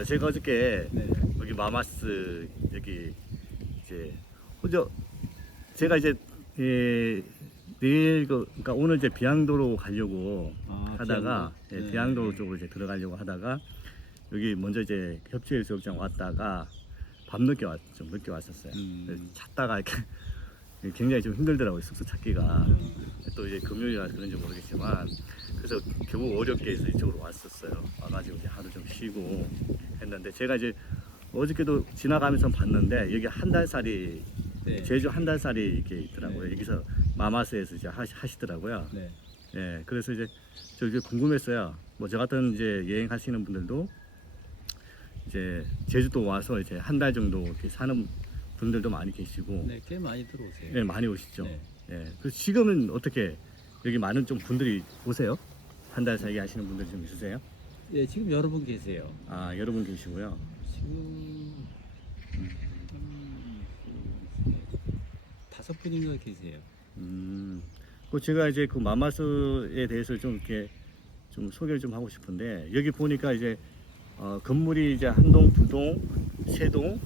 반갑습니다. 제가 어저께 네. 여기 마마스 여기 이제 호저 제가 이제 내일 그러니까 오늘 이제 비양도로 가려고 하다가 비양도? 네. 비양도 쪽으로 이제 들어가려고 하다가 여기 먼저 이제 협재해수욕장 왔다가 밤늦게 좀 늦게 왔었어요. 그래서 찾다가 이렇게 굉장히 좀 힘들더라고요, 숙소 찾기가. 또 이제 금요일이라 그런지 모르겠지만 그래서 겨우 어렵게 해서 이쪽으로 왔었어요. 와가지고 이제 하루 좀 쉬고 했는데 제가 이제 어저께도 지나가면서 봤는데 여기 한 달살이 네. 제주 한 달살이 이렇게 있더라고요. 네. 여기서 마마스에서 이제 하시더라고요. 네. 예, 그래서 이제 저 이게 궁금했어요. 뭐 저 같은 이제 여행하시는 분들도 이제 제주도 와서 이제 한 달 정도 이렇게 사는 분들도 많이 계시고, 네, 꽤 많이 들어오세요. 예, 많이 오시죠. 네. 예, 그래서 지금은 어떻게 여기 많은 좀 분들이 오세요? 한 달 살기 하시는 분들이 좀 있으세요? 네, 지금 여러분 계세요. 아, 여러분 계시고요. 지금 다섯 분인가 계세요. 그 제가 이제 그 마마스에 대해서 좀 이렇게 좀 소개를 좀 하고 싶은데 여기 보니까 이제 건물이 이제 한 동, 두 동, 세 동,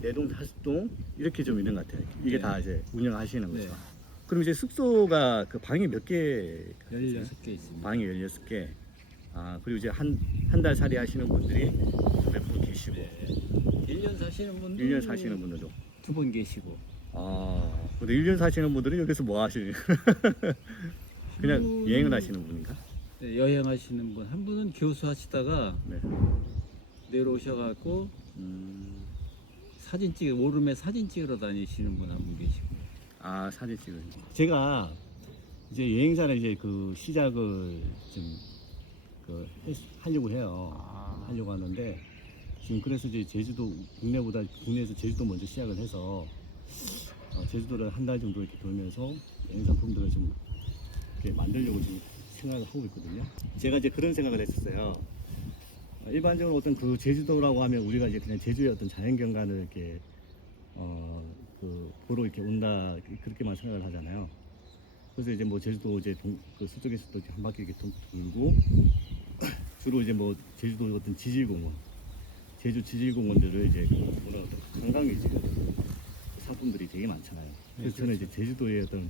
네 동, 다섯 동 이렇게 좀 있는 것 같아요. 이게 네. 다 이제 운영하시는 거죠. 네. 그럼 이제 숙소가 그 방이 몇 개? 16개 있습니다. 방이 16개. 아, 그리고 이제 한 달 살이 하시는 분들이 몇 분 계시고, 네. 1년 사시는 분들 1년 사시는 분들도. 두 분 계시고. 아, 근데 1년 사시는 분들은 여기서 뭐 하시는? 그냥 여행을 하시는 분인가? 네, 여행하시는 분, 한 분은 교수 하시다가 네. 내려오셔갖고 오름에 사진 찍으러 다니시는 분 한 분 계시고. 아, 사진 찍어요. 제가 이제 여행사를 이제 그 시작을 좀 하려고 해요. 하려고 하는데 지금 그래서 이제 제주도 국내에서 제주도 먼저 시작을 해서 제주도를 한 달 정도 이렇게 돌면서 여행 상품들을 좀 이렇게 만들려고 지금 생각을 하고 있거든요. 제가 이제 그런 생각을 했었어요. 일반적으로 어떤 그 제주도라고 하면 우리가 이제 그냥 제주의 어떤 자연경관을 이렇게 보러 이렇게 온다 그렇게만 생각을 하잖아요. 그래서 이제 뭐 제주도 이제 그 서쪽에서도 한 바퀴 이렇게 돌고 주로 이제 뭐 제주도 어떤 지질공원, 제주 지질공원들을 이제 보는 어떤 관광 위주 상품들이 되게 많잖아요. 그래서 저는 이제 제주도의 어떤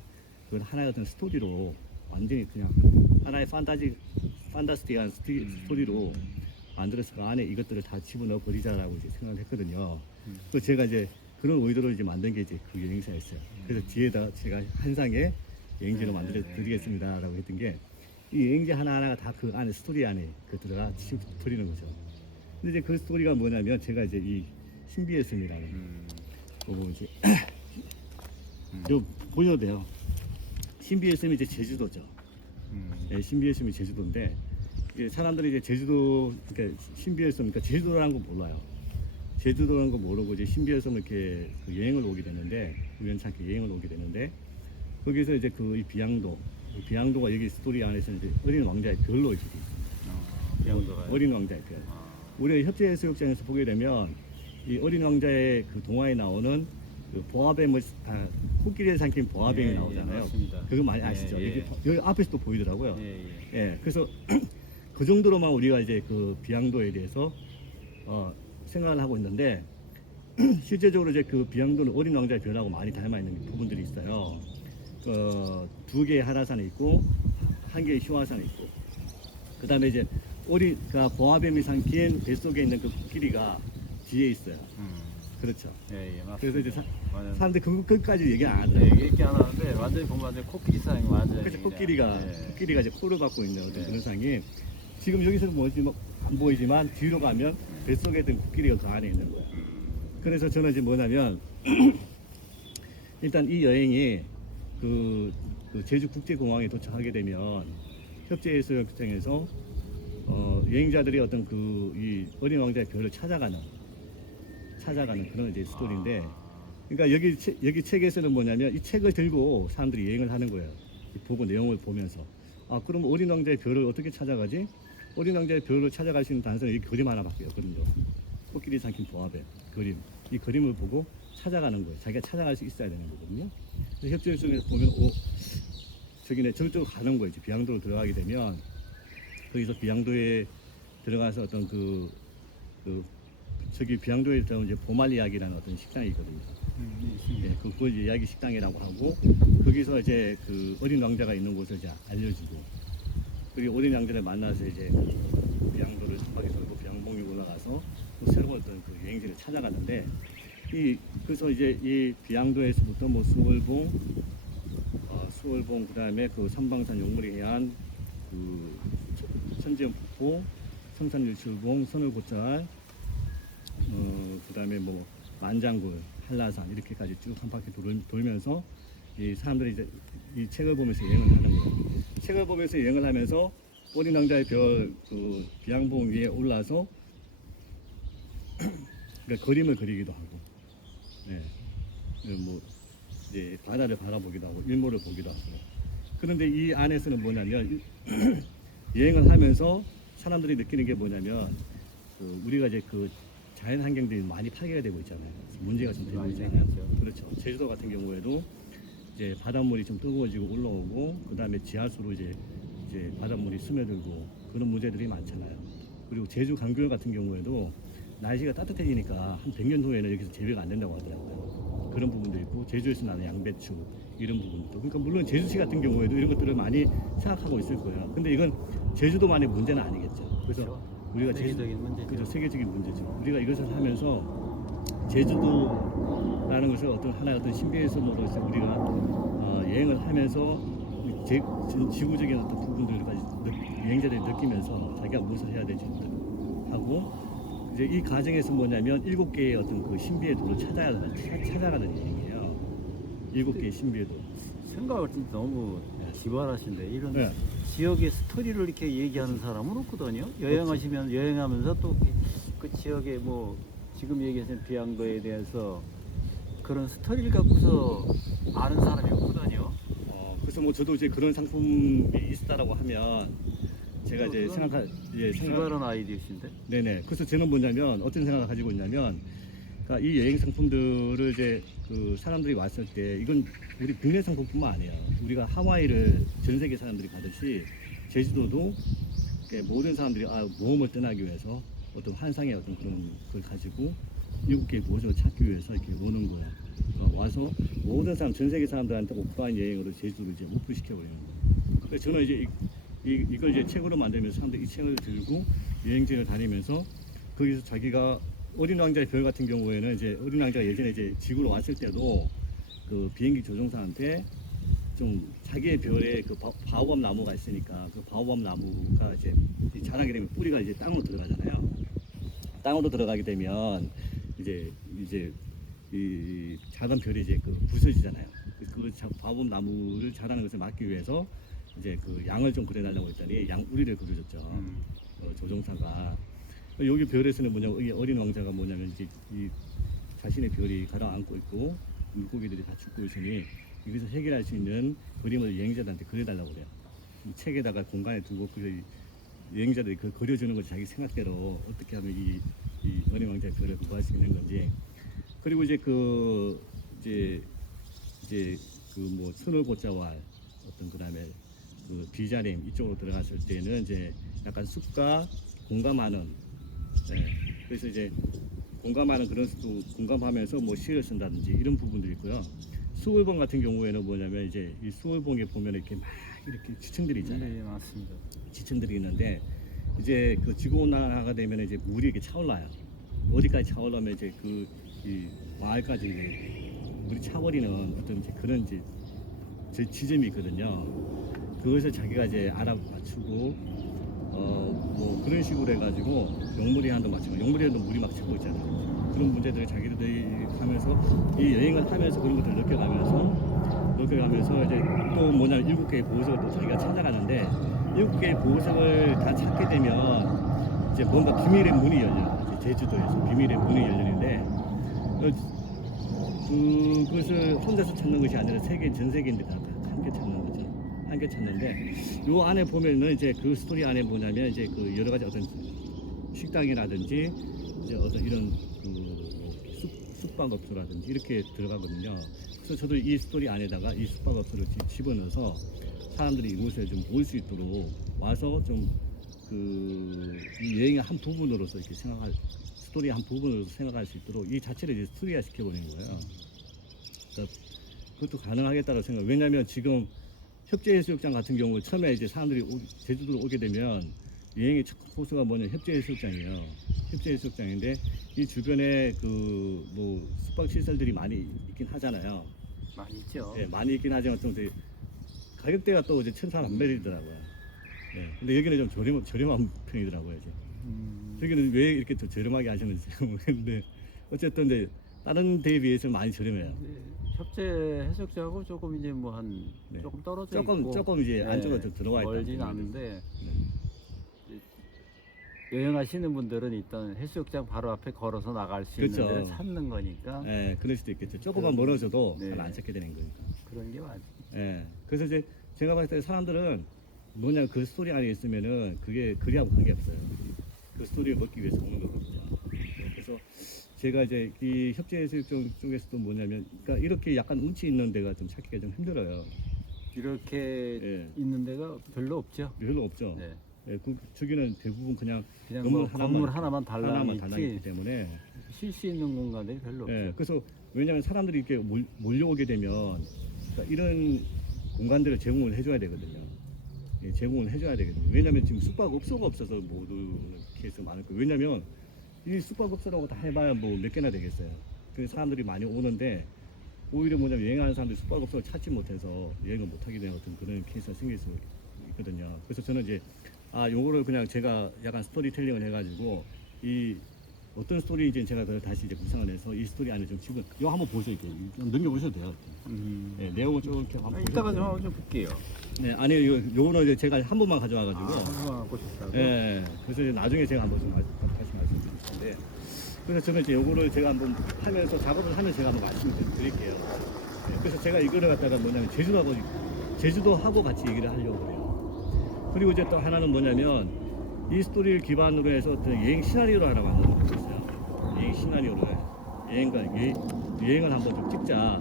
그런 하나의 어떤 스토리로 완전히 그냥 하나의 판타스틱한 스토리로 만들어서 그 안에 이것들을 다 집어넣어 버리자라고 이제 생각을 했거든요. 또 제가 이제 그런 의도로 이제 만든 게 이제 그 여행사였어요. 그래서 뒤에다 제가 한 상에 여행지로 만들어 드리겠습니다라고 했던 게 이 여행지 하나하나가 다 그 안에 스토리 안에 들어가 버리는 거죠. 근데 이제 그 스토리가 뭐냐면 제가 이제 이 신비의 섬이라는 거고 이제 요 보셔도 돼요. 신비의 섬이 이제 제주도죠. 네, 신비의 섬이 제주도인데 이제 사람들이 이제 제주도 그러니까 신비의 섬 그러니까 제주도라는 거 몰라요. 제주도라는 거 모르고 이제 신비의 섬을 이렇게 그 여행을 오게 되는데 우연찮게 여행을 오게 되는데 거기서 이제 그 이 비양도가 여기 스토리 안에서 이제 어린 왕자의 별로 이렇게 돼 있습니다. 비양도가 어린 왕자의 별. 우리가 협재해수욕장에서 보게 되면 이 어린 왕자의 그 동화에 나오는 그 보아뱀을 다 코끼리에 삼킨 보아뱀이 나오잖아요. 맞습니다. 그거 많이 아시죠? 여기 앞에서도 보이더라고요. 예. 그래서 그 정도로만 우리가 이제 그 비양도에 대해서 생각을 하고 있는데 실제적으로 이제 그 비양도는 어린 왕자의 별하고 많이 닮아 있는 부분들이 있어요. 두 개의 한라산이 있고 한 개의 휴화산이 있고 그 다음에 이제 그러니까 보아뱀이 삼킨 뱃속에 있는 그 코끼리가 뒤에 있어요. 그렇죠. 예, 맞습니다. 그래서 이제 맞아요. 사람들이 그것까지 얘기 안 네, 하더라고요. 얘기 안 하는데 완전히 보면 완전 코끼리 상이 맞아요. 그래서 코끼리가 이제 코를 갖고 있는 어떤 그런 상이 지금 여기서 안 보이지만 뒤로 가면 뱃속에 있던 코끼리가 그 안에 있는 거예요. 그래서 저는 이제 뭐냐면 일단 이 여행이 그 제주 국제공항에 도착하게 되면 협재해수욕장에서 여행자들이 어떤 이 어린 왕자의 별을 찾아가는 그런 이제 스토리인데, 그러니까 여기 책에서는 뭐냐면 이 책을 들고 사람들이 여행을 하는 거예요. 보고 내용을 보면서 그럼 어린 왕자의 별을 어떻게 찾아가지? 어린 왕자의 별을 찾아갈 수 있는 단서는 이 그림 하나밖에 없거든요. 코끼리 삼킨 보아뱀 그림. 이 그림을 보고 찾아가는 거예요. 자기가 찾아갈 수 있어야 되는 거거든요. 그래서 협재해수욕장에서 보면 저기네 저쪽으로 가는 거예요. 비양도로 들어가게 되면 거기서 비양도에 들어가서 어떤 그 저기 비양도에 있던 이제 보말 이야기라는 어떤 식당이 있거든요. 네, 그걸 이제 이야기 식당이라고 하고 거기서 이제 그 어린 왕자가 있는 곳을 이제 알려주고 그리고 어린 왕자를 만나서 이제 그 비양도를 한 바퀴 돌고 비양봉에 올라가서 또 새로운 어떤 그 여행지를 찾아가는데 그래서 이제 이 비양도에서부터 뭐 수월봉 그다음에 그 삼방산 용머리 해안 그 천지연 폭포 성산일출봉 선을고찰 그다음에 뭐 만장굴 한라산 이렇게까지 쭉 한 바퀴 돌면서 이 사람들이 이제 이 책을 보면서 여행을 하는 거예요. 책을 보면서 여행을 하면서 어린 왕자의 별 그 비양봉 위에 올라서 그러니까 그림을 그리기도 하고, 네. 뭐 이제 바다를 바라보기도 하고 일몰을 보기도 하고. 그런데 이 안에서는 뭐냐면 여행을 하면서 사람들이 느끼는 게 뭐냐면 그 우리가 이제 그 자연 환경들이 많이 파괴가 되고 있잖아요. 문제가 좀 되고 있잖아요. 그렇죠. 제주도 같은 경우에도 이제 바닷물이 좀 뜨거워지고 올라오고 그 다음에 지하수로 이제 바닷물이 스며들고 그런 문제들이 많잖아요. 그리고 제주 강귤 같은 경우에도 날씨가 따뜻해지니까 한 100년 후에는 여기서 재배가 안 된다고 하더라고요. 그런 부분도 있고 제주에서 나는 양배추 이런 부분도 그러니까 물론 제주시 같은 경우에도 이런 것들을 많이 생각하고 있을 거예요. 근데 이건 제주도만의 문제는 아니겠죠. 그래서 우리가 세계적인 문제죠. 그죠, 세계적인 문제죠. 우리가 이것을 하면서 제주도라는 것을 어떤 하나의 어떤 신비의 섬으로서 우리가 여행을 하면서 지구적인 어떤 부분들까지 여행자들이 느끼면서 자기가 무엇을 해야 될지 하고 이제 이 과정에서 뭐냐면 7개의 어떤 그 신비의 도를 찾아가는 여행이에요. 7개의 신비의 도. 생각을 진짜 너무 기발하신데 이런 네. 지역의 스토리를 이렇게 얘기하는 사람은 없거든요. 여행하면서 또 그 지역의 뭐 지금 얘기하신 비양도에 대해서 그런 스토리를 갖고서 아는 사람이 없거든요. 그래서 뭐 저도 이제 그런 상품이 있다라고 하면 제가 이제 기발한 아이디어신데. 네네. 그래서 저는 뭐냐면 어떤 생각을 가지고 있냐면 그러니까 이 여행 상품들을 이제 그 사람들이 왔을 때 이건 우리 국내 상품뿐만 아니에요. 우리가 하와이를 전 세계 사람들이 가듯이 제주도도 모든 사람들이 모험을 떠나기 위해서 어떤 환상의 어떤 그런 걸 가지고 7개의 도시를 찾기 위해서 이렇게 오는 거예요. 와서 모든 사람, 전 세계 사람들한테 오프라인 여행으로 제주도를 이제 오픈시켜버리는 거예요. 그래서 저는 이제 이걸 이제 책으로 만들면서 사람들이 이 책을 들고 여행지를 다니면서 거기서 자기가 어린 왕자의 별 같은 경우에는 이제 어린 왕자가 예전에 이제 지구로 왔을 때도 그 비행기 조종사한테 좀 자기의 별에 그 바오밥 나무가 있으니까 그 바오밥 나무가 이제 자라게 되면 뿌리가 이제 땅으로 들어가잖아요. 땅으로 들어가게 되면 이제 이 작은 별이 이제 그 부서지잖아요. 그 바오밥 나무를 자라는 것을 막기 위해서 이제 그 양을 좀 그려달라고 했더니 양우리를 그려줬죠. 조종사가. 여기 별에서는 뭐냐면 어린 왕자가 뭐냐면 이제 이 자신의 별이 가라앉고 있고 물고기들이 다 죽고 있으니 여기서 해결할 수 있는 그림을 여행자들한테 그려달라고 그래요. 이 책에다가 공간에 두고 그 여행자들이 그 그려주는 것을 자기 생각대로 어떻게 하면 이 어린 왕자의 별을 구할 수 있는 건지. 그리고 이제 그 뭐 선을고자왈 어떤 그다음에 그 비자림 이쪽으로 들어갔을 때는 이제 약간 숲과 공감하는, 그래서 이제 공감하는 그런 수도 공감하면서 뭐 시를 쓴다든지 이런 부분도 있고요. 수월봉 같은 경우에는 뭐냐면 이제 이 수월봉에 보면 이렇게 막 이렇게 지층들이 있잖아요. 네, 맞습니다. 지층들이 있는데 이제 그 지구 온난화가 되면 이제 물이 이렇게 차올라요. 어디까지 차올라면 이제 이 마을까지 이제 물이 차버리는 어떤 이제 그런 이제 지점이 있거든요. 그것을 자기가 이제 알아맞추고 뭐 그런 식으로 해가지고 용머리 한도 맞추고 용머리 한도 물이 막 차고 있잖아요. 그런 문제들을 자기들이 하면서 이 여행을 하면서 그런 것들을 느껴가면서 이제 또 뭐냐면 7개의 보석을 또 자기가 찾아가는데 7개의 보석을 다 찾게 되면 이제 뭔가 비밀의 문이 열려요. 제주도에서 비밀의 문이 열리는데 그것을 혼자서 찾는 것이 아니라 전 세계인들이 다 함께 찾는 거죠. 함께 찾는데 요 안에 보면은 이제 그 스토리 안에 뭐냐면 이제 그 여러 가지 어떤 식당이라든지 이제 어떤 이런 그 숙박업소라든지 이렇게 들어가거든요. 그래서 저도 이 스토리 안에다가 이 숙박업소를 집어넣어서 사람들이 이곳에 좀 올 수 있도록 와서 좀 이 여행의 한 부분으로서 이렇게 생각할 스토리 한 부분으로 생각할 수 있도록 이 자체를 이제 스토리화 시켜버리는 거예요. 그러니까 그것도 가능하겠다고 생각. 왜냐하면 지금 협재해수욕장 같은 경우 처음에 이제 사람들이 제주도로 오게 되면 여행의 첫 코스가 뭐냐 협재해수욕장이에요. 협재해수욕장인데 이 주변에 그 뭐 숙박 시설들이 많이 있긴 하잖아요. 많이 있죠. 예, 많이 있긴 하지만 좀 되게 가격대가 또 이제 천차만별이더라고요. 예, 근데 여기는 좀 저렴한 편이더라고요. 이제. 저기는 왜 이렇게 더 저렴하게 하시는지 모르겠는데 어쨌든 이제 다른 데에 비해서 많이 저렴해요. 협재 해수욕장하고 조금 이제 뭐 한 네. 조금 떨어져 있고 조금 이제 네, 안쪽으로 좀 들어와 있다. 멀진 않은데 네. 여행하시는 분들은 일단 해수욕장 바로 앞에 걸어서 나갈 수 그렇죠. 있는 데를 찾는 거니까 예, 그럴 수도 있겠죠. 조금만 그럼, 멀어져도 네. 잘 안 찾게 되는 거니까. 그런 게 많죠. 예. 그래서 이제 제가 봤을 때 사람들은 뭐냐 그 스토리 안에 있으면은 그게 그리하고 관계 없어요. 그 스토리를 먹기 위해서 오는 거거든요. 예, 그래서 제가 이제 이 협재해수욕장 쪽에서도 뭐냐면, 그러니까 이렇게 약간 운치 있는 데가 좀 찾기가 좀 힘들어요. 이렇게 예. 있는 데가 별로 없죠. 별로 없죠. 네. 예, 저기는 대부분 그냥 그냥 뭐 건물 하나만 달랑있기 달랑있지 때문에. 쉴 수 있는 공간들이 별로 없죠. 예, 그래서 왜냐하면 사람들이 이렇게 몰려오게 되면 그러니까 이런 공간들을 제공을 해줘야 되거든요. 예, 제공을 해줘야 되거든요. 왜냐하면 지금 숙박업소가 없어서 못 오는 케이스가 많을 거예요. 왜냐하면 이 숙박업소라고 다 해봐야 뭐 몇 개나 되겠어요. 그래서 사람들이 많이 오는데 오히려 뭐냐면 여행하는 사람들이 숙박업소를 찾지 못해서 여행을 못하게 되는 어떤 그런 케이스가 생길 수 있거든요. 그래서 저는 이제 요거를 그냥 제가 약간 스토리텔링을 해가지고 이 어떤 스토리인지 제가 다시 이제 구상을 해서 이 스토리 안에 좀 집은 이거 한번 보세요. 이렇게 좀 넘겨보셔도 돼요. 네, 내용을 좀 이렇게 한번 이따가 보셔도 좀 볼게요. 돼요. 네, 아니 요거는 이제 제가 한 번만 가져와가지고 한번 갖고 싶다고. 예, 그래서 이제 나중에 제가 한번 좀 다시 말씀드릴 텐데, 그래서 저는 이제 요거를 제가 한번 하면서 작업을 하면 제가 한번 말씀을 좀 드릴게요. 예, 그래서 제가 이거를 갖다가 뭐냐면 제주도하고 같이 얘기를 하려고 해요. 그리고 이제 또 하나는 뭐냐면 이 스토리를 기반으로 해서 어떤 여행 시나리오를 하나 만들어 있어요. 여행 시나리오를 여행을 한번 좀 찍자.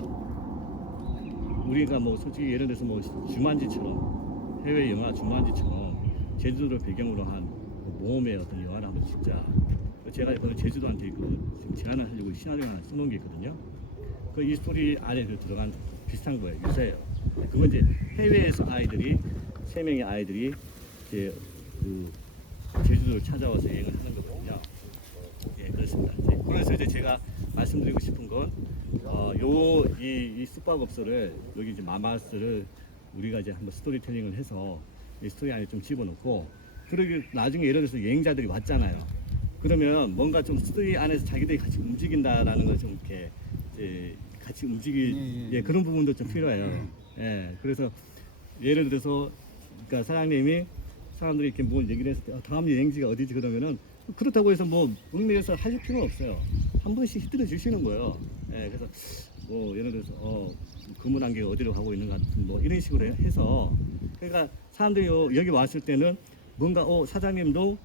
우리가 뭐 솔직히 예를 들어서 뭐 주만지처럼 해외 영화 주만지처럼 제주도를 배경으로 한 모험의 어떤 영화를 한번 찍자. 제가 그 제주도한테 지금 제안을 하려고 시나리오 하나 써놓은 게 있거든요. 이 스토리 안에 들어간 비슷한 거예요. 유사해요. 그건 이제 해외에서 세 명의 아이들이 이제 그 제주도를 찾아와서 여행을 하는 거거든요. 예, 그렇습니다. 그래서 이제 제가 말씀드리고 싶은 건, 이 숙박업소를, 여기 이제 마마스를 우리가 이제 한번 스토리텔링을 해서 이 스토리 안에 좀 집어넣고, 그리고 나중에 예를 들어서 여행자들이 왔잖아요. 그러면 뭔가 좀 스토리 안에서 자기들이 같이 움직인다라는 걸 좀 이렇게 이제 같이 움직일, 그런 부분도 좀 필요해요. 예, 그래서 예를 들어서, 그러니까 사장님이 사람들이 이렇게 뭘 얘기를 했을 때 다음 여행지가 어디지 그러면은 그렇다고 해서 뭐 얽매여서 하실 필요는 없어요. 한 번씩 히트를 주시는 거예요. 예, 그래서 뭐 예를 들어서 금은안개가 어디로 가고 있는 것 같은 뭐 이런 식으로 해서, 그러니까 사람들이 여기 왔을 때는 뭔가 사장님도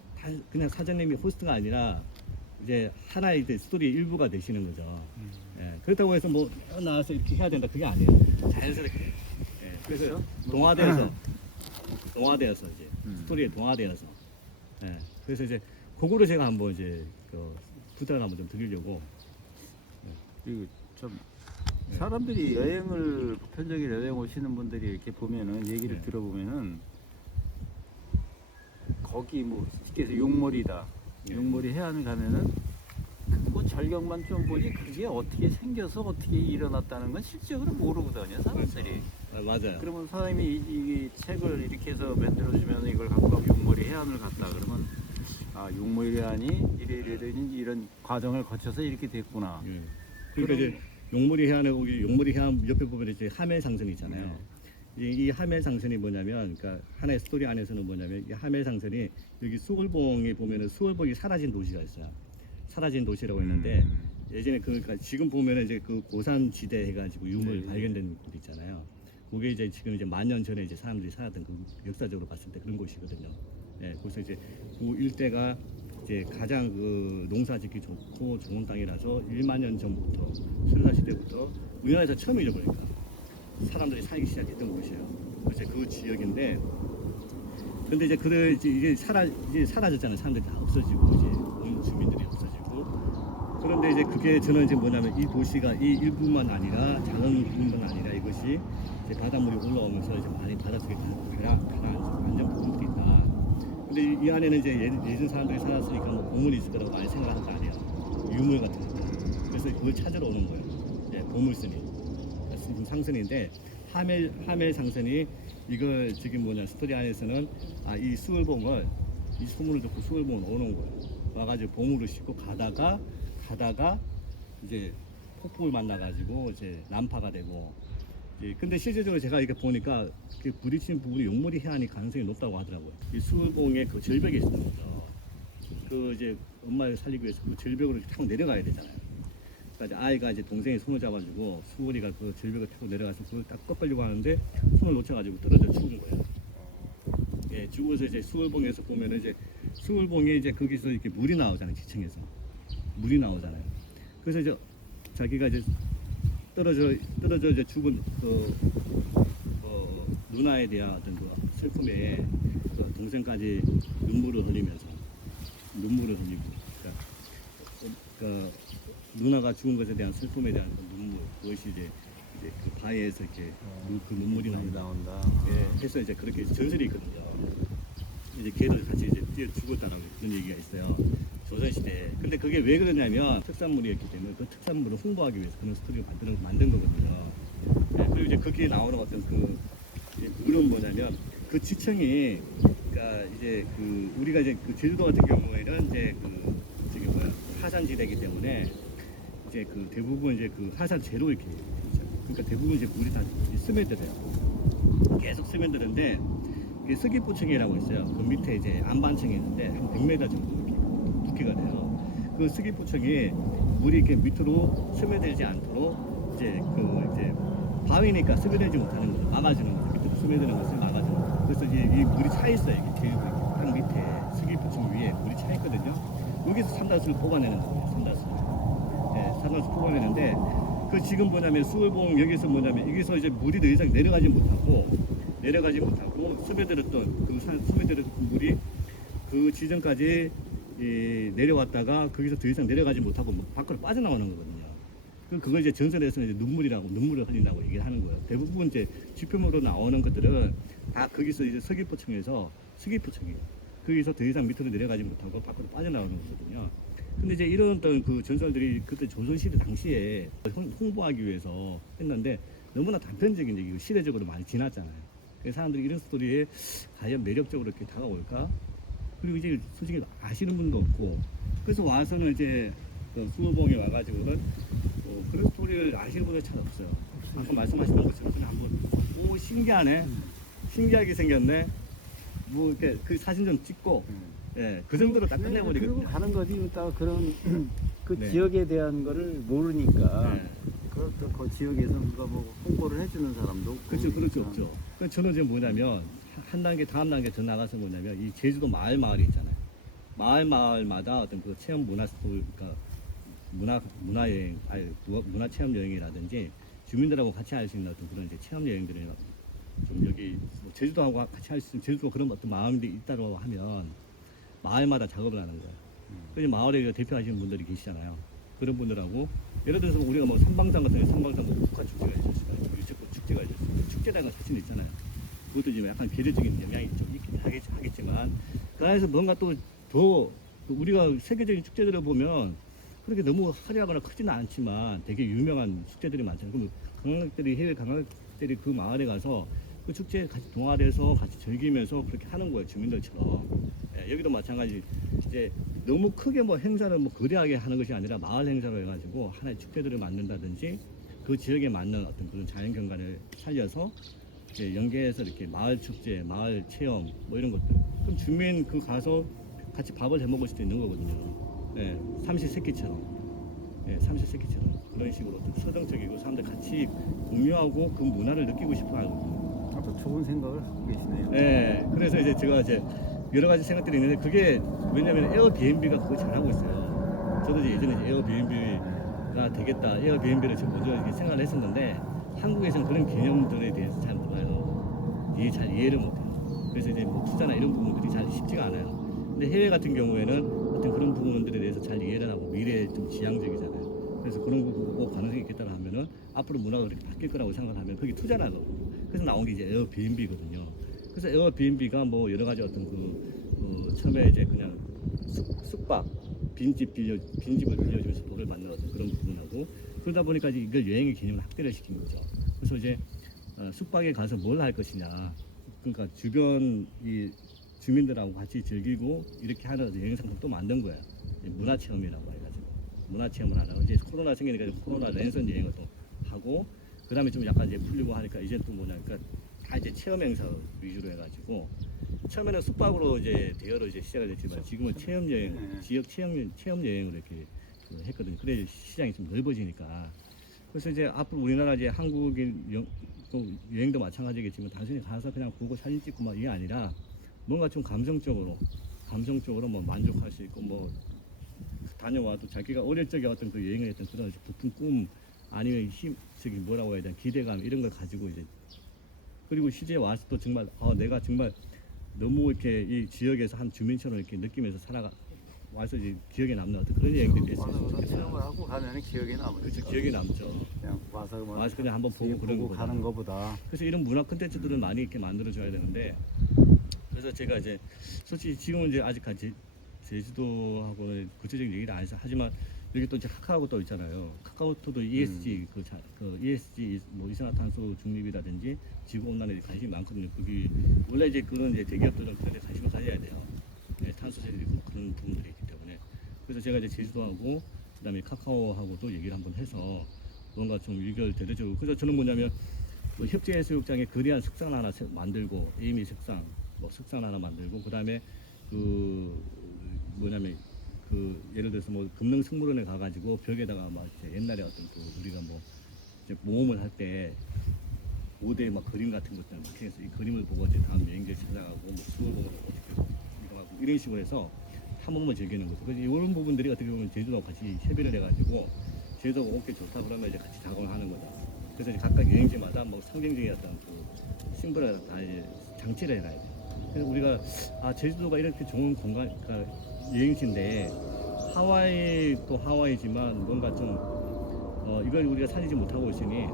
그냥 사장님이 호스트가 아니라 이제 하나의 이제 스토리의 일부가 되시는 거죠. 예, 그렇다고 해서 뭐 나와서 이렇게 해야 된다 그게 아니에요. 자연스럽게. 예, 그래서 동화되어서 이제 스토리에 동화되어서. 예, 그래서 이제 그거를 제가 한번 이제 부탁을 한번 좀 드리려고. 그리고 좀 사람들이 여행을 보편적인 여행 오시는 분들이 이렇게 보면은 얘기를 네. 들어보면은 거기 뭐 쉽게 해서 용머리다. 네. 용머리 해안을 가면은 뭐 절경만 좀 보지 그게 어떻게 생겨서 어떻게 일어났다는 건 실제로 모르거든요 사람들이. 맞아요. 그러면 사장님이 이 책을 이렇게 해서 만들어주면 이걸 갖고 가고 용머리 해안을 갔다 그러면 용머리 해안이 이런 과정을 거쳐서 이렇게 됐구나. 예. 그러니까 이제 용머리 해안 옆에 보면 이제 하멜상선이 있잖아요. 이 하멜상선이 뭐냐면, 그러니까 하나의 스토리 안에서는 뭐냐면 이 하멜상선이 여기 수월봉에 보면은 수월봉이 사라진 도시가 있어요. 사라진 도시라고 했는데 예전에 그러니까 지금 보면은 이제 그 고산지대 해가지고 유물 발견된 곳 있잖아요. 그게 이제 지금 이제 만 년 전에 이제 사람들이 살았던 그 역사적으로 봤을 때 그런 곳이거든요. 예, 그래서 이제 그 일대가 이제 가장 농사짓기 좋고 좋은 땅이라서 1만 년 전부터 선사 시대부터 우리나라에서 처음이죠 보니까 사람들이 살기 시작했던 곳이에요. 그래서 그 지역인데, 근데 이제 이게 사라졌잖아요. 사람들이 다 없어지고 이제 온 주민들이 없어지고 근데 이제 그게 저는 이제 뭐냐면 이 도시가 이 일부만 아니라 작은 부분만 아니라 이것이 이제 바닷물이 올라오면서 이제 많이 바닷속에 가라앉는 부분들이 있다. 근데 이 안에는 이제 예전 사람들이 살았으니까 뭐 보물이 있을 거라고 많이 생각하는 거 아니에요. 유물 같은 거. 그래서 그걸 찾으러 오는 거예요. 예, 보물선이. 지금 상선인데 하멜 상선이 이걸 지금 뭐냐 스토리 안에서는 이 수월봉을 이 소문을 듣고 수월봉을 오는 거예요. 와가지고 보물을 싣고 가다가 이제 폭풍을 만나가지고 이제 난파가 되고. 근데 실제적으로 제가 이렇게 보니까 그 부딪힌 부분이 용머리 해안이 가능성이 높다고 하더라고요. 이 수월봉의 그 절벽에 있는 거죠. 그 이제 엄마를 살리기 위해서 그 절벽으로 타고 내려가야 되잖아요. 그러니까 아이가 이제 동생이 손을 잡아주고 수월이가 그 절벽을 타고 내려가서 그걸 딱 꺾으려고 하는데 손을 놓쳐가지고 떨어져 죽은 거예요. 예, 죽어서 이제 수월봉에서 보면은 이제 수월봉에 이제 거기서 이렇게 물이 나오잖아요. 지층에서 물이 나오잖아요. 그래서 이제 자기가 이제 떨어져 이제 죽은 누나에 대한 어떤 그 슬픔에 그 동생까지 눈물을 흘리고 그러니까 누나가 죽은 것에 대한 슬픔에 대한 그 눈물 그것이 이제 그 바위에서 이렇게 그 눈물이 나온다. 예, 해서 이제 그렇게 전설이 있거든요. 이제 걔도 같이 이제 뛰어 죽었다는 그런 얘기가 있어요. 조선시대에. 근데 그게 왜 그러냐면 특산물이었기 때문에 그 특산물을 홍보하기 위해서 그런 스토리를 만든 거거든요. 네, 그리고 이제 거기에 나오는 어떤 그 물은 뭐냐면 그 지층이 그러니까 이제 그 우리가 이제 그 제주도 같은 경우에는 이제 그 저기 뭐야 하산지대이기 때문에 이제 그 대부분 이제 그 하산 제로 이렇게 되죠. 그러니까 대부분 이제 물이 다 스며들어요. 계속 스며드는데 이게 서귀포층이라고 있어요. 그 밑에 이제 안반층이 있는데 한 100m 정도 두께가 돼요. 그 서귀포층이 물이 이렇게 밑으로 스며들지 않도록 이제 바위니까 스며들지 못하는 거죠. 막아주는 거죠. 밑으로 스며드는 것을 막아주는 거죠. 그래서 이제 이 물이 차 있어요. 이게 제일 땅 밑에 서귀포층 위에 물이 차 있거든요. 여기서 삼다수를 뽑아내는 거예요. 삼다수 뽑아내는데 그 지금 뭐냐면 수월봉 여기서 뭐냐면 여기서 이제 물이 더 이상 내려가지 못하고 스며들었던 물이 그 지점까지 내려왔다가 거기서 더 이상 내려가지 못하고 밖으로 빠져나오는 거거든요. 그걸 이제 전설에서는 이제 눈물을 흘린다고 얘기를 하는 거예요. 대부분 이제 지표물로 나오는 것들은 다 거기서 이제 서귀포층이에요. 거기서 더 이상 밑으로 내려가지 못하고 밖으로 빠져나오는 거거든요. 근데 이제 이런 어떤 그 전설들이 그때 조선시대 당시에 홍보하기 위해서 했는데 너무나 단편적인 얘기고 시대적으로 많이 지났잖아요. 그래서 사람들이 이런 스토리에 과연 매력적으로 이렇게 다가올까? 그리고 이제 솔직히 아시는 분도 없고 그래서 와서는 이제 그 수호봉에 와가지고는 그런 스토리를 아시는 분들 잘 없어요. 아까 말씀하셨던 것처럼 그냥 한번 신기하네, 신기하게 생겼네, 뭐 이렇게 그 사진 좀 찍고 예, 그 정도로 딱 끝내버리거든요. 그리고 가는 거지. 딱 그런 그 네. 지역에 대한 거를 모르니까 네. 그것도 그 지역에서 누가 뭐 홍보를 해주는 사람도 없고. 그렇죠, 그렇죠, 그러니까. 없죠. 그러니까 저는 지금 뭐냐면 한 단계 다음 단계 더 나가서 뭐냐면 이 제주도 마을이 있잖아요. 마을마다 어떤 그 체험 문화 스토리, 그러니까 문화 여행, 문화 체험 여행이라든지 주민들하고 같이 할 수 있는 어떤 그런 이제 체험 여행들을 좀 여기 뭐 제주도하고 같이 할 수 있는 제주도 그런 어떤 마음이 있다고 하면 마을마다 작업을 하는 거예요. 그래서 마을에 대표하시는 분들이 계시잖아요. 그런 분들하고 예를 들어서 우리가 뭐 삼방산 같은 삼방산 뭐 북한 축제가 있었을까요? 축제가 있었을까요? 축제라는 자신 있잖아요. 그것도 지금 약간 계류적인 영향이 좀 있긴 하겠지만 그 안에서 뭔가 또 더 우리가 세계적인 축제들을 보면 그렇게 너무 화려하거나 크지는 않지만 되게 유명한 축제들이 많잖아요. 그럼 관광객들이 해외 관광객들이 그 마을에 가서 그 축제에 같이 동화돼서 같이 즐기면서 그렇게 하는 거예요. 주민들처럼. 예, 여기도 마찬가지. 이제 너무 크게 뭐 행사를 뭐 거대하게 하는 것이 아니라 마을 행사로 해가지고 하나의 축제들을 만든다든지 그 지역에 맞는 어떤 그런 자연 경관을 살려서 이제 연계해서 이렇게 마을 축제, 마을 체험 뭐 이런 것들. 그럼 주민 그 가서 같이 밥을 해 먹을 수도 있는 거거든요. 예, 삼시세끼처럼. 예, 삼시세끼처럼 그런 식으로 어떤 서정적이고 사람들 같이 공유하고 그 문화를 느끼고 싶어 하거든요. 아주 좋은 생각을 하고 계시네요. 예, 그래서 이제 제가 이제 여러 가지 생각들이 있는데 그게 왜냐면 에어비앤비가 그거 잘하고 있어요. 저도 이제 예전에 에어비앤비가 되겠다, 에어비앤비를 저 먼저 이렇게 생각을 했었는데 한국에서는 그런 개념들에 대해서 잘 몰라요. 잘 이해를 못해요. 그래서 이제 뭐 투자나 이런 부분들이 잘 쉽지가 않아요. 근데 해외 같은 경우에는 어떤 그런 부분들에 대해서 잘 이해를 하고 미래에 좀 지향적이잖아요. 그래서 그런 거 보고 가능성이 있겠다고 하면은 앞으로 문화가 그렇게 바뀔 거라고 생각하면 그게 투자나 그래서 나온 게 이제 에어비앤비거든요. 그래서 에어비앤비가 뭐 여러 가지 어떤 처음에 이제 그냥 숙박 빈집을 빌려주면서 돈을 받는 어떤 그런 부분하고 그러다 보니까 이제 이걸 여행의 개념을 확대를 시킨 거죠. 그래서 이제 숙박에 가서 뭘 할 것이냐. 그러니까 주변 이 주민들하고 같이 즐기고 이렇게 하는 여행 상품 또 만든 거예요. 문화 체험이라고 해가지고 문화 체험을 하다가 이제 코로나 생기니까 코로나 랜선 여행을 또 하고 그 다음에 좀 약간 이제 풀리고 하니까 이제 또 뭐냐 그러니까 다 이제 체험 행사 위주로 해가지고 처음에는 숙박으로 이제 대여로 이제 시작이 됐지만 지금은 체험 여행 지역 체험 여행으로 이렇게 했거든요. 그래 시장이 좀 넓어지니까 그래서 이제 앞으로 우리나라 이제 한국인 또 여행도 마찬가지겠지만 단순히 가서 그냥 보고 사진 찍고 막 이게 아니라 뭔가 좀 감성적으로 뭐 만족할 수 있고 뭐 다녀와도 자기가 어릴 적에 어떤 그 여행을 했던 그런 부푼 꿈 아니면 저기 뭐라고 해야 되나 기대감 이런 걸 가지고 이제 그리고 시제에 와서 또 정말 내가 정말 너무 이렇게 이 지역에서 한 주민처럼 이렇게 느끼면서 와서 이제 기억에 남는 어떤 그런 여행들이 됐으면 와서 그런 좋겠어요. 체험을 하고 가면은 기억에 남아요. 그렇죠. 기억에 남죠. 그냥 와서 그냥 한번 보고 그런 보고 거보다. 가는 거보다. 그래서 이런 문화 콘텐츠들을 많이 이렇게 만들어줘야 되는데 그래서 제가 이제 솔직히 지금은 이제 아직까지 제주도하고는 구체적인 얘기를 안 해서 하지만 여기 또 이제 카카오가 또 있잖아요. 카카오톡도 ESG ESG 뭐 이산화탄소 중립이라든지 지구 온난화에 관심이 많거든요. 거기 원래 이제 그런 이제 대기업들은 그런 데 관심을 가져야 돼요. 네, 탄소 세율이 있고 그런 부분들이 있기 때문에 그래서 제가 이제 제주도하고 그다음에 카카오하고도 얘기를 한번 해서 뭔가 좀 의결되죠. 그래서 저는 뭐냐면 뭐 협재해수욕장에 거대한 석상 하나 만들고 에이미 석상 뭐 석상 하나 만들고 그다음에 뭐냐면 예를 들어서 뭐 금능 승무원에 가가지고 벽에다가 막 이제 옛날에 어떤 우리가 뭐 이제 모험을 할 때 5대 막 그림 같은 것들 막 해서 이 그림을 보고 이제 다음 여행지를 찾아가고 뭐 수호봉을 어떻게 이동하고 이런 식으로 해서 탐험을 즐기는 거죠. 그래서 이런 부분들이 어떻게 보면 제주도하고 같이 협의를 해가지고 제주도가 오케이 좋다 그러면 이제 같이 작업을 하는 거죠. 그래서 이제 각각 여행지마다 뭐 상징적인 어떤 심벌을 다 이제 장치를 해놔야 돼요. 그래서 우리가 제주도가 이렇게 좋은 공간, 그러니까 여행지인데 하와이 또 하와이지만 뭔가 좀 이걸 우리가 살리지 못하고 있으니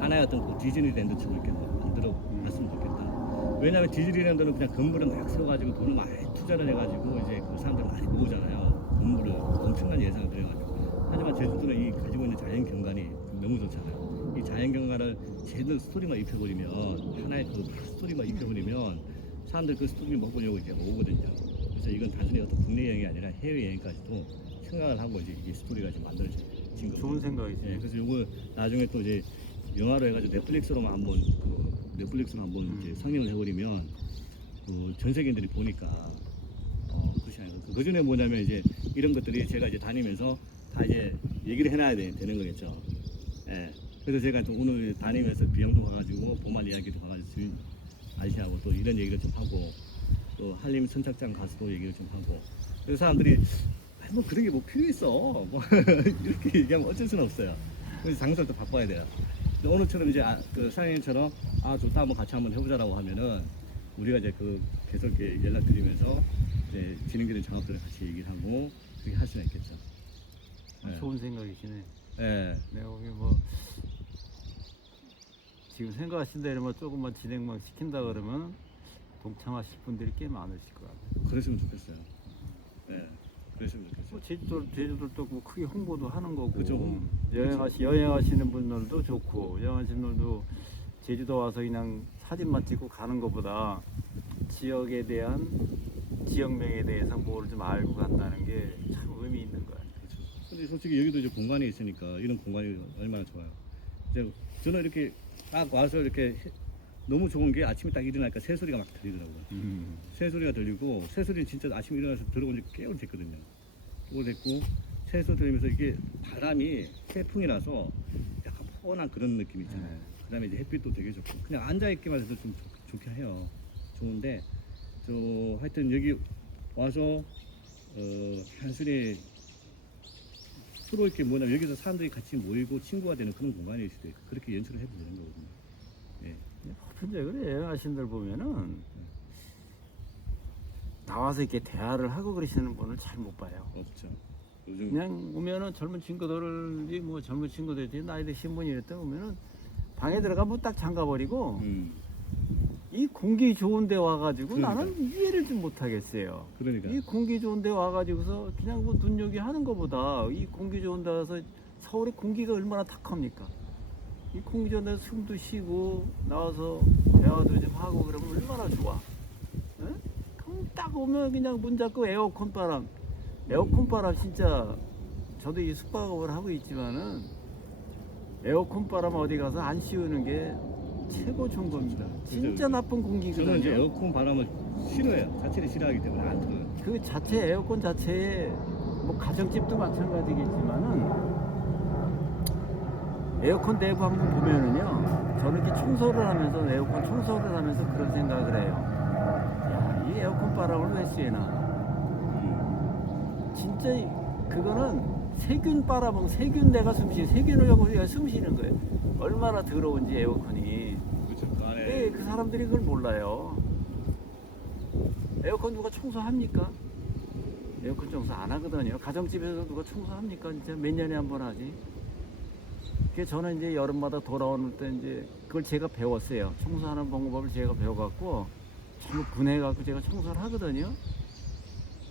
하나의 어떤 디즈니랜드처럼 이렇게 만들어 놨으면 좋겠다. 왜냐하면 디즈니랜드는 그냥 건물을 막 세워가지고 돈을 많이 투자를 해가지고 이제 그 사람들 많이 모으잖아요. 건물을 엄청난 예산을 들여가지고. 하지만 제주도는 이 가지고 있는 자연 경관이 너무 좋잖아요. 이 자연 경관을 제대로 스토리만 입혀버리면 하나의 그 스토리만 입혀버리면 사람들 그 스토리 먹으려고 이제 오거든요. 그래서 이건 단순히 어떤 국내 여행이 아니라 해외 여행까지도 생각을 하고 이제 이 스토리가 이제 만들어진 거죠. 좋은 생각이지. 예, 그래서 이거 나중에 또 이제 영화로 해가지고 넷플릭스로만 한번 이제 상영을 해버리면 전 세계인들이 보니까 그것이 아니고 그 전에 뭐냐면 이제 이런 것들이 제가 이제 다니면서 다 이제 얘기를 해놔야 되는 거겠죠. 예. 그래서 제가 또 오늘 다니면서 비영도 가가지고 보말 이야기도 가가지고 주인 아저씨하고 또 이런 얘기를 좀 하고 또 한림 선착장 가서도 얘기를 좀 하고 그래서 사람들이 뭐 그런 게 뭐 필요 있어 뭐 이렇게 얘기하면 어쩔 수는 없어요. 그래서 장소를 또 바꿔야 돼요. 근데 오늘처럼 이제 그 사장님처럼 좋다 한번 같이 한번 해보자라고 하면은 우리가 이제 계속 이렇게 연락드리면서 이제 진행되는 작업들을 같이 얘기를 하고 그렇게 할 수가 있겠죠. 네. 좋은 생각이시네. 네. 내가 보기 뭐 지금 생각하신 대로 뭐 조금만 진행만 시킨다 그러면 동참하실 분들이 꽤 많으실 것 같아요. 그랬으면 좋겠어요. 네. 그랬으면 좋겠어요. 뭐 제주도도 뭐 크게 홍보도 하는 거고. 그죠. 여행하시는 분들도 좋고 여행하시는 분들도 제주도 와서 그냥 사진만 찍고 가는 것보다 지역에 대한 지역명에 대해서 뭐를 좀 알고 간다는 게 참 의미 있는 거야. 그렇죠. 근데 솔직히 여기도 이제 공간이 있으니까 이런 공간이 얼마나 좋아요. 이제 저는 이렇게 딱 와서 이렇게 너무 좋은 게 아침에 딱 일어나니까 새소리가 막 들리더라고요. 새소리가 들리고 새소리는 진짜 아침에 일어나서 들어본 지 깨울 됐거든요. 깨울 됐고 새소리 들리면서 이게 바람이 태풍이라서 약간 포근한 그런 느낌이 있잖아요. 그 다음에 이제 햇빛도 되게 좋고 그냥 앉아있기만 해도 좀 좋게 해요. 좋은데 하여튼 여기 와서 단순히 서로 이렇게 여기서 사람들이 같이 모이고 친구가 되는 그런 공간일 수도 있고 그렇게 연출을 해도 되는 거거든요. 예. 근데 그래 여행하신 들 보면은 나와서 이렇게 대화를 하고 그러시는 분을 잘 못 봐요. 없죠. 요즘 그냥 오면은 젊은 친구들이 뭐 젊은 친구들이 나이 드신 분이 이랬다 오면은 방에 들어가면 딱 잠가버리고 이 공기 좋은 데 와가지고 그러니까. 나는 이해를 좀 못하겠어요. 그러니까 이 공기 좋은 데 와가지고서 그냥 뭐 눈여기 하는 것보다 이 공기 좋은 데 와서 서울의 공기가 얼마나 탁합니까? 이 공기 좋은 데서 숨도 쉬고 나와서 대화도 좀 하고 그러면 얼마나 좋아. 응? 그럼 딱 오면 그냥 문 닫고 에어컨 바람. 에어컨 바람 진짜 저도 이 숙박업을 하고 있지만은 에어컨 바람 어디 가서 안 씌우는 게 최고 좋은 겁니다. 진짜 나쁜 저는 이제 공기거든요. 에어컨 바람을 싫어해요. 자체를 싫어하기 때문에 안 틀어요. 그 자체 에어컨 자체에 뭐 가정집도 마찬가지겠지만은 에어컨 내부 한번 보면은요 저는 이렇게 청소를 하면서 에어컨 청소를 하면서 그런 생각을 해요. 야, 이 에어컨 바람을 왜 쐬나? 진짜 그거는 세균 빨아먹 세균 내가 숨쉬는 세균을 갖고 우리가 숨쉬는 거예요. 얼마나 더러운지 에어컨이. 그렇죠. 그 안에 왜 그 사람들이 그걸 몰라요? 에어컨 누가 청소합니까? 에어컨 청소 안 하거든요. 가정집에서 누가 청소합니까? 진짜 몇 년에 한 번 하지. 그래서 저는 이제 여름마다 돌아오는 때 이제 그걸 제가 배웠어요. 청소하는 방법을 제가 배워갖고 전부 분해갖고 제가 청소를 하거든요.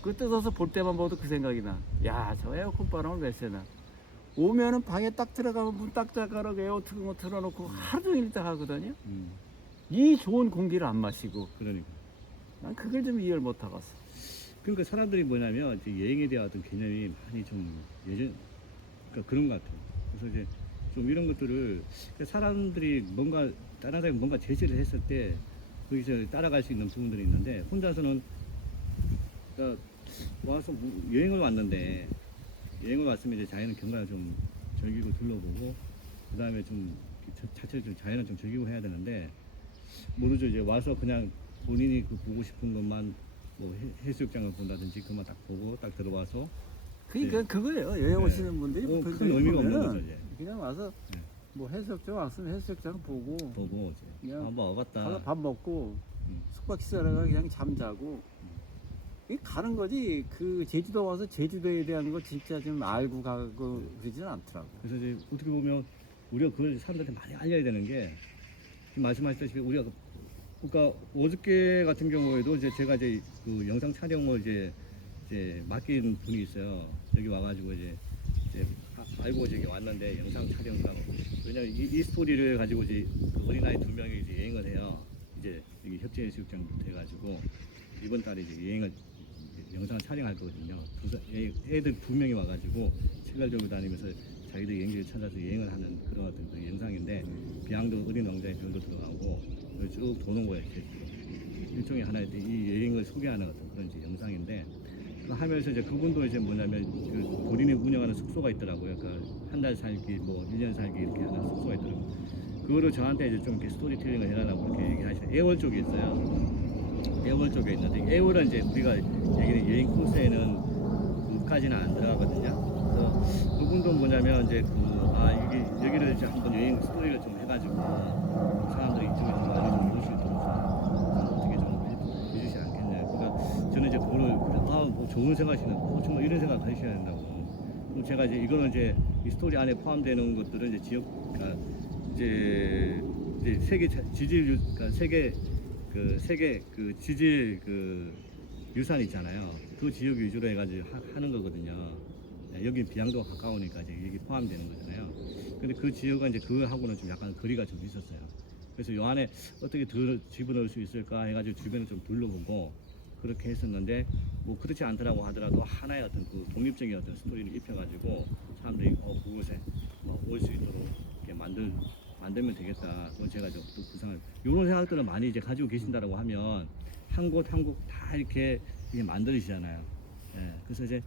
그 뜯어서 볼 때만 봐도 그 생각이 나. 야, 저 에어컨 바람을 왜 쐬나? 오면은 방에 딱 들어가면 문 딱 닫아놓고 에어 트는 거 틀어놓고 하루 종일 딱 하거든요. 이 좋은 공기를 안 마시고 그러니까. 난 그걸 좀 이해를 못 하겠어. 그러니까 사람들이 뭐냐면 이제 여행에 대한 어떤 개념이 많이 좀 예전 그러니까 그런 것 같아요. 그래서 이제 좀 이런 것들을 그러니까 사람들이 뭔가 다른 사람이 뭔가 제시를 했을 때 거기서 따라갈 수 있는 부분들이 있는데 혼자서는 그러니까 와서 여행을 왔는데 여행을 왔으면 이제 자연은 경관을 좀 즐기고 둘러보고 그 다음에 좀 자체를 좀 자연을 좀 즐기고 해야 되는데 모르죠. 이제 와서 그냥 본인이 그 보고 싶은 것만 뭐 해수욕장을 본다든지 그만 딱 보고 딱 들어와서 그러니까 네. 그거예요. 여행 네. 오시는 분들이 큰 보통 의미가 없는 보면은 거죠, 이제. 그냥 와서 네. 뭐 해수욕장 왔으면 해수욕장 보고 보고 이제 그냥 한번 와봤다. 가서 밥 먹고 음. 숙박 시설에가 그냥 잠자고 이 가는 거지. 그 제주도 와서 제주도에 대한 거 진짜 좀 알고 가고 그러지는 않더라고. 그래서 이제 어떻게 보면 우리가 그걸 사람들한테 많이 알려야 되는 게 지금 말씀하셨다시피 우리가 그러니까 어저께 같은 경우에도 이제 제가 이제 그 영상 촬영을 이제 맡긴 분이 있어요. 여기 와가지고 이제 알고 저기 왔는데 영상 촬영을 하고 왜냐면 이 스토리를 가지고 이제 그 어린아이 2명이 이제 여행을 해요. 이제 여기 협재해수욕장부터 해가지고 이번 달에 이제 여행을 영상을 촬영할 거거든요. 애들 2명이 와가지고 책을 들고 다니면서 자기들 여행지를 찾아서 여행을 하는 그런 어떤 그 영상인데 비양도 어린 왕자의 별도 들어가고 쭉 도는 거예요. 일종의 하나의 이 여행을 소개하는 어떤 그런 이제 영상인데 하면서 이제 그분도 이제 뭐냐면 그 본인이 운영하는 숙소가 있더라고요. 그 한 달 살기, 뭐 1년 살기 이렇게 하는 숙소가 있더라고요. 그거를 저한테 이제 좀 이렇게 스토리텔링을 해달라고 그렇게 얘기하시는 애월 쪽에 있어요. 애월 쪽에 있는데 애월은 이제 우리가 얘기는 여행 코스에는 그까지는 안 들어가거든요. 그래서 그분도 뭐냐면 이제 여기를 이제 한번 여행 스토리를 좀 해가지고 사람들이 이쪽에 좀 많이 좀 올 수 있도록 어떻게 좀 해주시지 않겠냐. 그러니까 저는 이제 그거를 뭐 좋은 생각이시는 정말 이런 생각 가지셔야 된다고. 그럼 제가 이제 이거는 이제 이 스토리 안에 포함되는 것들은 이제 그러니까 이제 세계 지질 그러니까 세계 그 지질 그 유산 있잖아요. 그 지역 위주로 해가지고 하는 거거든요. 여기 비양도가 가까우니까 이제 여기 포함되는 거잖아요. 근데 그 지역은 이제 그거하고는 좀 약간 거리가 좀 있었어요. 그래서 요 안에 어떻게 집어넣을 수 있을까 해가지고 주변을 좀 둘러보고 그렇게 했었는데 뭐 그렇지 않더라고 하더라도 하나의 어떤 그 독립적인 어떤 스토리를 입혀가지고 사람들이 그곳에 올 수 있도록 이렇게 만들면 되겠다. 그건 제가 또 구상을 이런 생각들을 많이 이제 가지고 계신다라고 하면 한 곳 한 곳 다 이렇게 만들으시잖아요. 예, 그래서 이제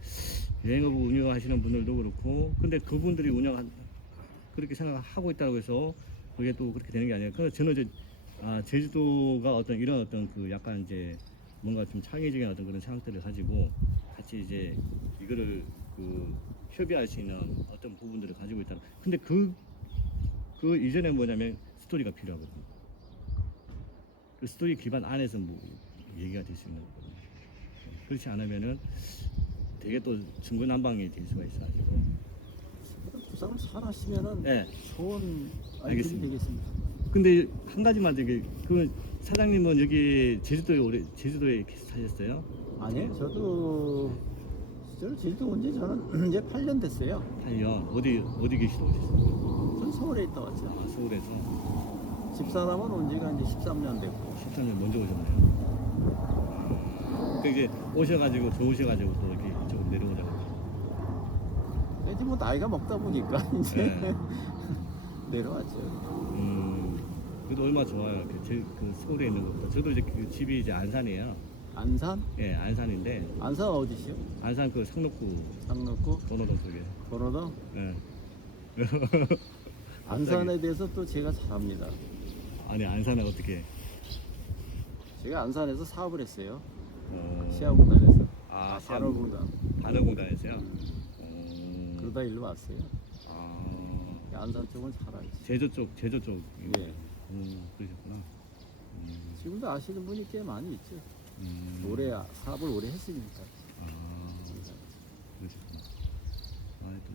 여행업을 운영하시는 분들도 그렇고 근데 그분들이 그렇게 생각하고 있다고 해서 그게 또 그렇게 되는 게 아니에요. 그래서 저는 이제 제주도가 어떤 이런 어떤 그 약간 이제 뭔가 좀 창의적인 어떤 그런 생각들을 가지고 같이 이제 이거를 그 협의할 수 있는 어떤 부분들을 가지고 있다. 근데 그 이전에 뭐냐면 스토리가 필요하거든요. 그 스토리 기반 안에서 뭐 얘기가 될 수 있는 거거든요. 그렇지 않으면은 되게 또 중구난방이 될 수가 있어가지고. 부산을 잘 하시면은 네. 좋은 아이템이 알겠습니다. 되겠습니다. 근데 한 가지만 되게 그 사장님은 여기 제주도에 계속 사셨어요? 아니요, 저는 제주도 온 지 저는 이제 8년 됐어요. 8년 어디 계시다 오셨어요? 전 서울에 있다 왔죠. 아, 서울에서 집사람은 온 지가 이제 13년 됐고. 13년 먼저 오셨네요. 그 이제 오셔가지고 좋으셔가지고 또 이렇게 이쪽으로 내려오자고. 이제 뭐 나이가 먹다 보니까 이제 네. 내려왔죠. 그래도 얼마 좋아요. 그 서울에 있는 것보다. 저도 이제 그 집이 이제 안산이에요. 안산? 예, 안산인데 안산 어디시요? 안산 그 상록구 상록구? 번호동 쪽에. 번호동? 예. 안산에 대해서 또 제가 잘 압니다. 아니 안산에 어떻게? 제가 안산에서 사업을 했어요. 어... 시아공단에서. 아, 반월공단. 반월공단에서요. 그러다 일로 왔어요. 아, 안산 쪽은 잘 알지. 제주 쪽. 예. 그러셨구나. 지금도 아시는 분이 꽤 많이 있죠. 음. 사업을 오래 했으니까. 아, 그러셨구나. 아, 또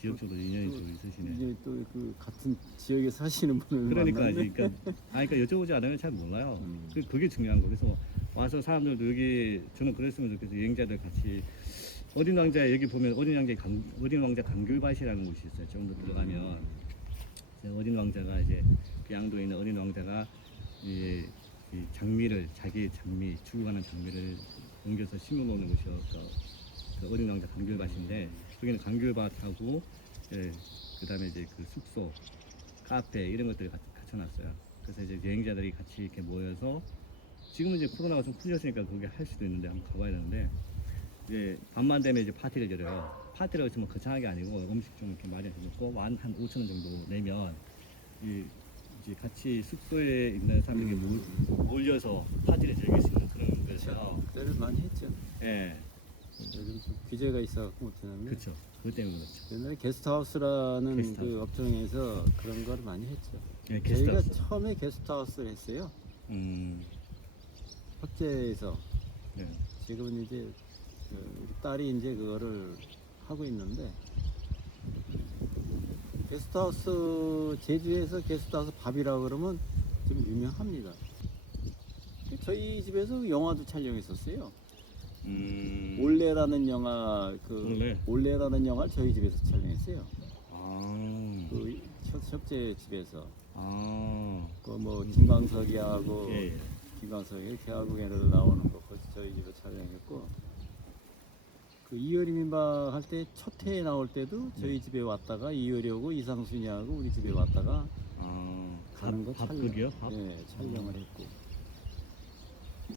지역적으로 인연이 좀 있으시네. 이제 또 그 같은 지역에 사시는 분을 그러니까 만났네. 그러니까 여쭤보지 않으면 잘 몰라요. 음. 그게 중요한 거. 그래서 와서 사람들도 여기 저는 그랬으면 좋겠어요. 여행자들 같이 어린 왕자 여기 보면 어린 왕자 감귤밭이라는 곳이 있어요. 좀 더 들어가면 어린 왕자가 이제 비양도에 있는 어린 왕자가 이 장미를 자기 장미 죽어가는 장미를 옮겨서 심어놓는 곳이요. 그 어린 왕자 감귤밭인데 거기는 감귤밭하고 그다음에 이제 그 숙소, 카페 이런 것들을 갖춰놨어요. 그래서 이제 여행자들이 같이 이렇게 모여서 지금은 이제 코로나가 좀 풀렸으니까 거기 할 수도 있는데 한번 가봐야 되는데 이제 밤만 되면 이제 파티를 열어요. 파티를 했으면 거창하게 아니고 음식 좀 이렇게 마련해 놓고 한 5,000원 정도 내면 이제 같이 숙소에 있는 사람들이 몰려서 파티를 즐길 수 있는 그런 거죠. 때를 많이 했죠. 예, 요즘 좀 규제가 있어갖고 못했는데. 그렇죠. 그것 때문에 그렇죠. 옛날에 게스트하우스라는 게스트하우스. 그 업종에서 그런 걸 많이 했죠. 예, 저희가 게스트하우스. 처음에 게스트하우스를 했어요. 호재에서. 네. 지금은 이제 우리 딸이 이제 그거를 하고 있는데 게스트하우스 제주에서 게스트하우스 밥이라고 그러면 좀 유명합니다. 저희 집에서 영화도 촬영했었어요. 올레라는 영화 올레라는 영화를 저희 집에서 촬영했어요. 그 첫째 집에서 그 뭐 김광석이하고 예. 김광석이 개화국에를 나오는 거 저희 집에서 촬영했고 그 이효리 민박 할 때 첫 회에 나올 때도 저희 집에 왔다가 이효리하고 이상순이하고 우리 집에 왔다가 가는 거 밥국이요? 밥? 촬영을 했고